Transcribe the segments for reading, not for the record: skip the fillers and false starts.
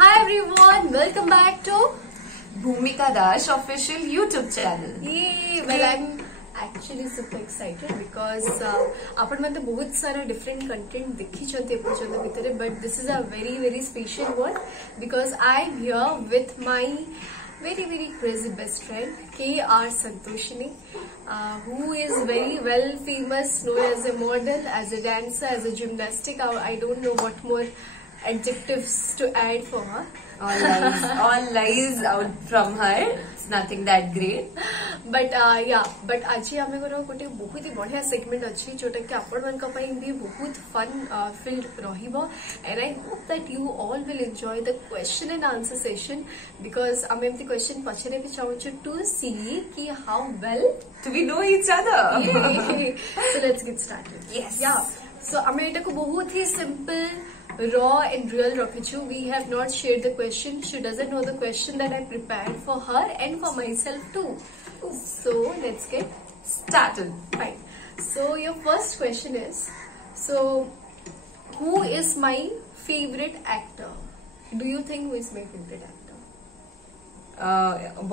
Hi everyone, welcome back to Bhumika Dash official YouTube channel. Yay! Well, I'm actually super excited because आपण मतलब बहुत सारा different content देखी चलते episode भीतर, but this is a very special one because I'm here with my very crazy best friend K.R. Santoshini, who is very well famous, known as a model, as a dancer, as a gymnastic. I don't know what more adjectives to add for her. All lies out from her. It's nothing that great. But but आज आम गोटे बहुत ही बढ़िया segment अच्छी जोटा कि आपण मान भी बहुत फन फिल्ड रहिबो and I hope that you all will enjoy the question and answer session because आम एमती क्वेश्चन पचरे भी चाहूँ टू सी कि how well Do we know each other? So let's get started. Yes. Yeah. So आम एटा को बहुत ही सिंपल raw and real रखिछु. We have not shared the question. She doesn't know the question that I prepared for her and for myself too. So let's get Started. fine. So your first question is, so who is my favorite actor? Do you think who is my favorite actor?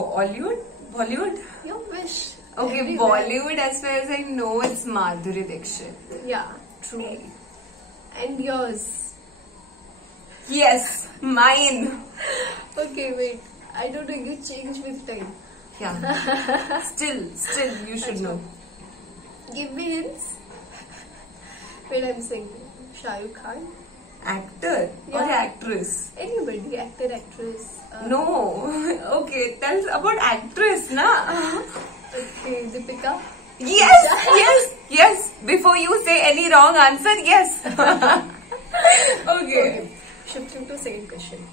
Bollywood? Your wish. Okay, Everywhere. Bollywood as far as I know it's Madhuri Dixit. Yeah, true. And yours? Yes, mine. Okay, wait. I don't know. You change with time. Yeah. Still you should know. Give me hints. Wait, I'm saying Shah Rukh Khan. Actor or Yeah. actress? Anybody, actor, actress. No. Okay, tell us about actress, na? Okay, Deepika. Yes. Before you say any wrong answer, yes. Okay. Shifting to second question.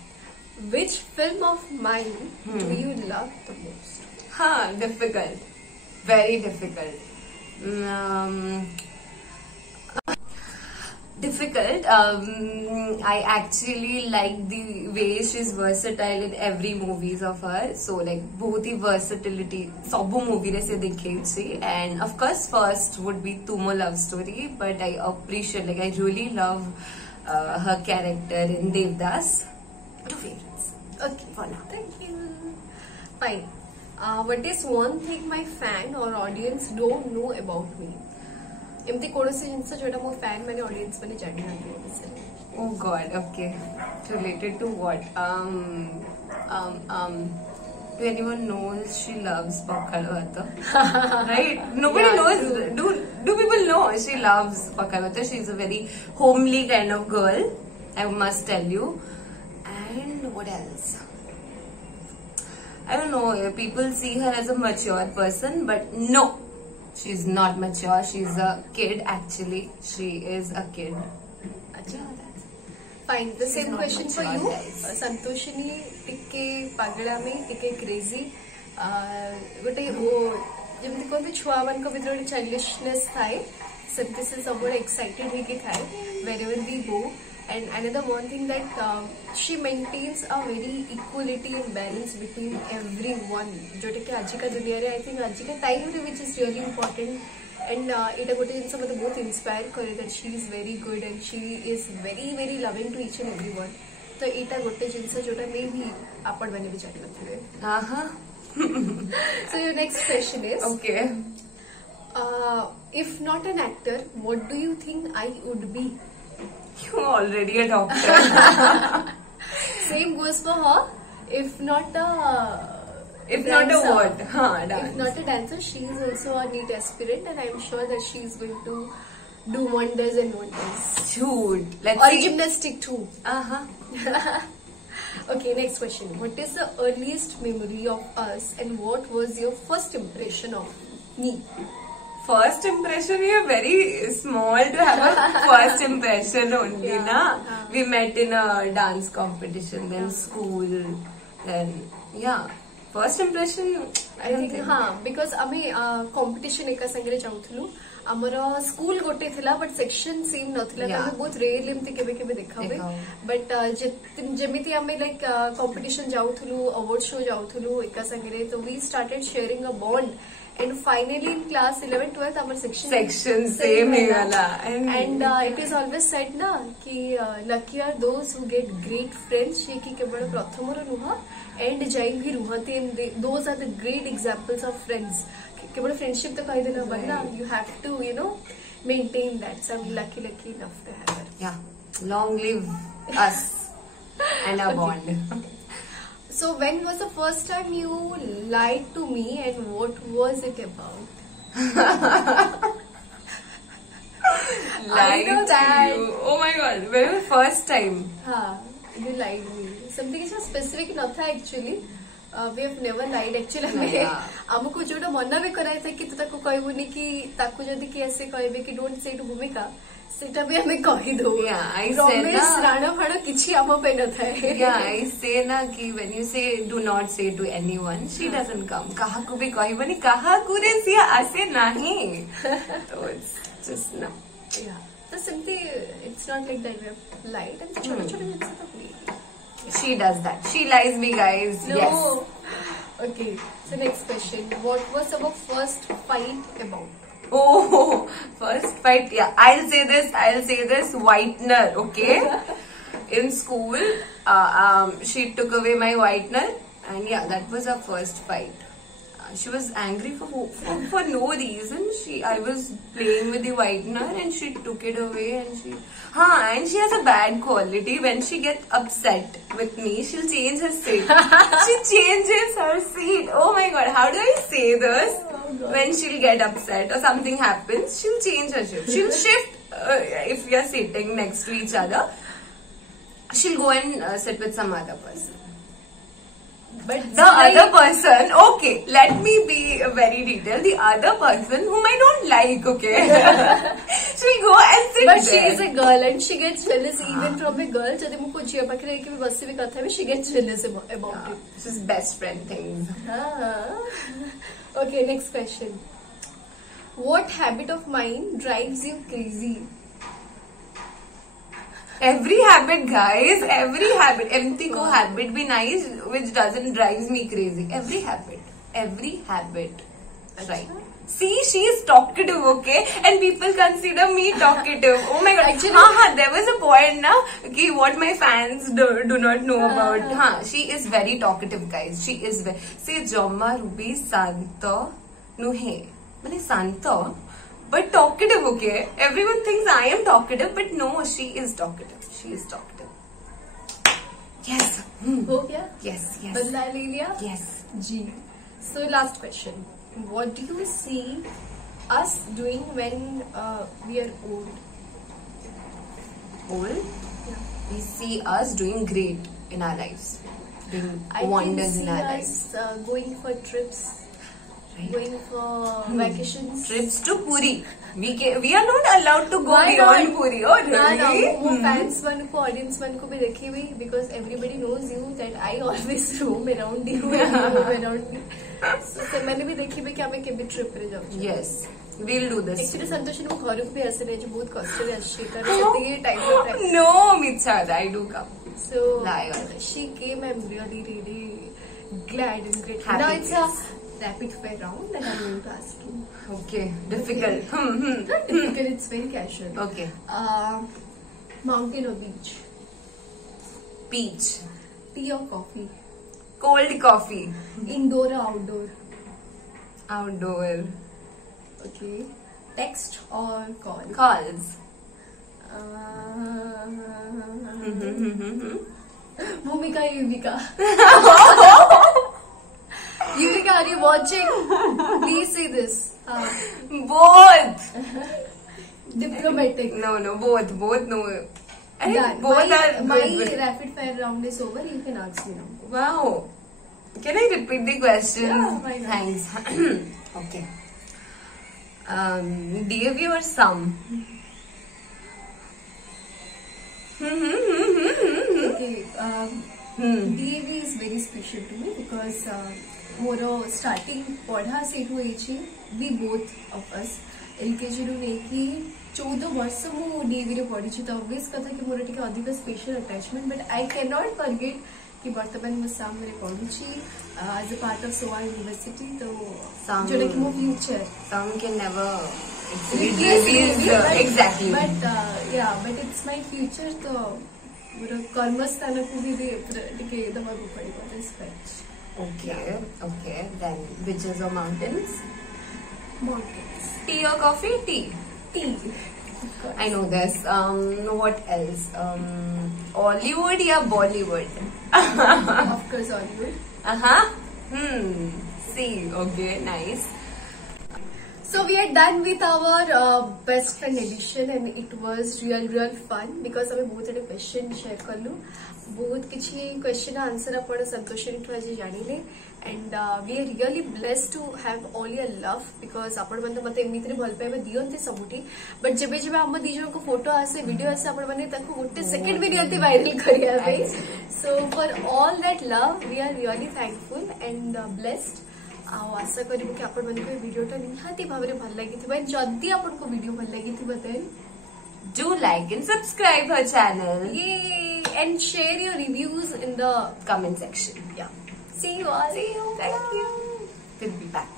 Which film of mine do you love the most? Difficult. Very difficult. Difficult. I actually like the way she's versatile in every movies of her. So like बहुत ही versatility सब movie रे से दिखेगी. And of course first would be Tumo Love Story, but I appreciate, like I really love her character in Devdas. Two favorites. Okay, thank you. Fine. What is one thing my fan or audience don't know about me? एमती कोनोसी जिनस जोटा मो fan माने audience माने जानि नाथि. Oh God, okay. Related to what? Do anyone knows she loves Pakkal Vata? Right? Nobody Yeah, knows. true. Do people know she loves Pakkal Vata? She's a very homely kind of girl, I must tell you. And what else? I don't know. People see her as a mature person, but no. She's not mature. She's a kid. Actually, she is a kid. अच्छा. Fine. The same not question for mature, you. guys. Santoshini टिके पागड़ा में टिके crazy. गोटे वो जमती कोई भी छुआ मन को विद्रोह चाइल्डिशनेस थाए. संतोष से सब बड़े excited है कि थाए. Wherever we go. And another one thing that she maintains a very equality and balance between everyone. Jote कि आज का दुनिया रे I think आज का time रे which is really important. And इटा गोटे जिनसे मतलब बहुत inspire करे that she is very good and she is very loving to each and everyone. तो इटा गोटे जिनसे जोटा में भी आपण बने भी जाने लगते हैं. So your next question is, Okay. If not an actor, what do you think I would be? You're already a doctor. Same goes for her. If not a If not a dancer. what? If Dance. not a dancer, she is also a neat aspirant, and I'm sure that she is going to do wonders and wonders. Shoot. Let's Or see. gymnastic too. Okay, next question. What is the earliest memory of us, and what was your first impression of me? First impression, we are very small to have a first impression only, Yeah, na? yeah. We met in a dance competition, then school, then yeah. First impression, I don't think. हाँ, because आमे competition एका संगरे जाउथलु. आमर school गोटे थिला but section same नथिला. Yeah. तमे बहुत rarely एमती केबे केबे देखाबे. बट जेमिति आमे लाइक competition जाउथलु, award show जाउथलु एका संगरे, तो we started sharing a bond. and finally in class 11 12 our section same ही वाला and it is always said ना कि lucky are those who get great friends ये कि केवल प्रथमर नुह एंड जाई भी रुहती and those are the great examples of friends केवल friendship तो कही देना बंदा you have to you know maintain that so I'm lucky enough to have it. Yeah, long live us and our bond. So when was the first time you lied to me and what was it about? Lied to that. you. Oh my god, when was the first time? You lied to me. Something is specific not था actually. We have never lied actually. हमको जोड़ा मना भी कराया था कि तू ताको कहबुनी कि ताको जदी कि ऐसे कहबे कि डोंट से टू भूमिका सेटा भी हमें कहि दो रमेश राणा फाणा किछि हम पे न थाए I say ना कि when you say do not say to anyone she doesn't come कहा को भी कहबनी कहा कुरे सिया आसे नहीं so it's just no so simply it's not like that we have lied and छोटे छोटे चीजें तो हुई she does that she lies me guys no. Yes okay so next question what was our first fight about? Oh, first fight. Yeah, I'll say this. Whitener, okay? In school, she took away my whitener, and yeah, that was our first fight. She was angry for no reason. I was playing with the whitener, and she took it away, and she has a bad quality. When she gets upset with me, she'll change her seat. She changes her seat. Oh my god, how do I say this? When she'll get upset or something happens, she'll change her shift. She'll shift if we are sitting next to each other. She'll go and sit with some other person. But the other person, okay, let me be very detailed. The other person whom I don't like, okay, she'll go and sit but there. She is a girl and she gets jealous even from a girl. जब मुझको जिया पकड़े कि मैं बस से भी करता है, she gets jealous about it. She's best friend things. Okay, next question. What habit of mine drives you crazy? Every habit, guys. Every habit. Empty ko habit be nice, which doesn't drives me crazy. Every habit. Right. See, she is talkative, okay? And people consider me talkative. Oh my god. Actually, there was a point now, okay, what my fans do not know about. She is very talkative, guys. She is very... Say, Jomma Ruby Santo Nuhe. Mane Santo... But talkative, okay? Everyone thinks I am talkative, but no, she is talkative. She is talkative. Yes. हो गया? Yes. बदला ले लिया? Yes. Ji. So last question. What do you see us doing when we are old? Old? Yeah. We see us doing great in our lives. Doing wonders in our lives. I can see us going for trips. Right. Going for vacations. Trips to Puri. We are not allowed to go beyond Puri. Oh, really? वो fans मन को, audience मन को भी देखी हुई because everybody knows you that I always roam around you and you roam around me. So मैंने भी देखी हुई कि हमें केबी trip पे जाऊँ. Yes, we'll do this. Actually संतोष ने वो घर को भी ऐसे नहीं जो बहुत कष्ट से अच्छी तरह से ये time to time. No, Mitchad, I do come. So Liar. she came. I'm really glad and grateful. Happy Now it's a rapid fire round and I'm going to ask you. Okay, difficult. Not difficult, it's very casual. Okay. Mountain or beach? Beach. Tea or coffee? Cold coffee. Indoor or outdoor? Outdoor. Okay. Text or call? Calls. Bhumika, Yuvika. Yuvika, are you watching? Please say this. Both. Diplomatic. No, both no. I think Yeah, both are my good. rapid fire round is over. You can ask me now. Wow. Can I repeat the question? Yeah, why not? Thanks. Okay. DAV or sum? Okay. DAV is very special to me because ମୋର starting ପଢା ସେଇଠୁ ହେଇଛି. We both of us LKG ରୁ ନେଇକି 14 ବର୍ଷ ମୁଁ DAV ରେ ପଢିଛି. ତ obvious କଥା କି ମୋର ଟିକେ ଅଧିକ special attachment, but I cannot forget कि वर्तमान मु साम रे पढुची as a part of SOA university तो Sam- जोटा कि मो future Some can never exactly. But but it's my future तो मोर कर्म स्थान को भी टिके दबाबू पड़िबो respect Okay. Then beaches or mountains? Mountains Tea or coffee? Tea. Tea I know this. What else? Hollywood or Bollywood? Of course Hollywood See. Okay. Nice. So we are done with our best friend edition and it was real fun because हमें बहुत सारे question share कलु बहुत किछि question answer आपण संतोषी ठु आज जानिले and we are really blessed to have all your love because आपण माने मते एमिति रे भल पाइबा दियंते सबुठी बट जेबे जेबे हम दी जन को फोटो आसे वीडियो आसे आपण माने ताको गोटे सेकंड भी नियंते वायरल करिया पे so for all that love we are really thankful and blessed आशा करिबो कि आपण मन को वीडियोटा निहाती भाबरे भल लागिथिबा जदी आपण को वीडियो भल लागिथिबा then Do like and subscribe her channel. yay and share your reviews in the Comment section. yeah see you all See you. Thank you. We'll be back.